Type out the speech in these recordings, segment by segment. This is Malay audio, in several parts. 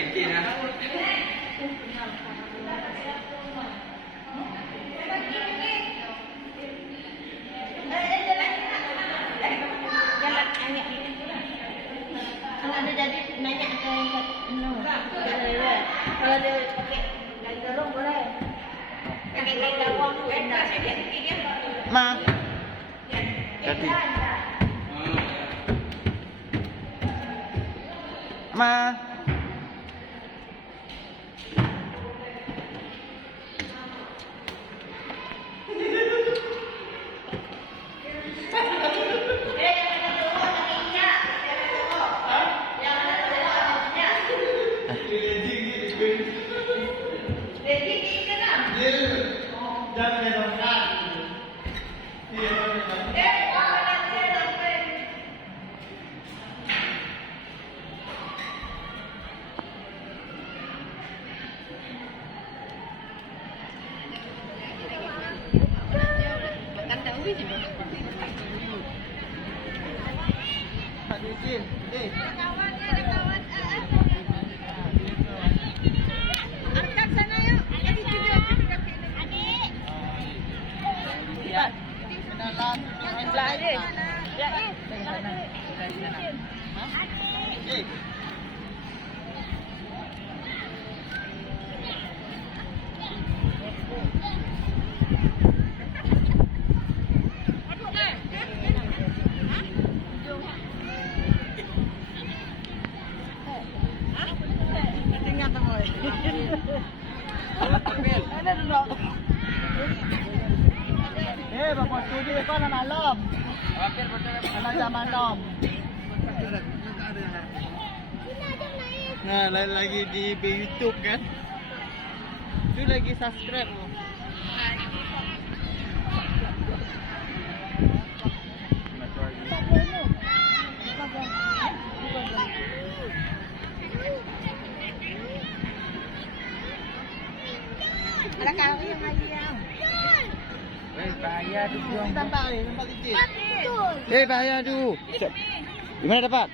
Bikin lah. Kalau ada jadi nanya ke kalau dia pakai kain garung boleh. Pakai kain gawang tu enak. Ma. Jadi. Ma. Bapak studi kau nak malam. Anak jam malam. Nah, lagi di YouTube kan. Tu lagi subscribe tu. Ada kali yang lagi yang. Bahaya tu. Nampak ni, nampak kecil. Bahaya tu. Di mana dapat?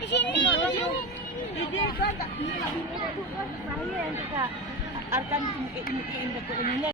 Di sini. Dia kan tak nak bahaya yang dekat. Arkan mungkin ini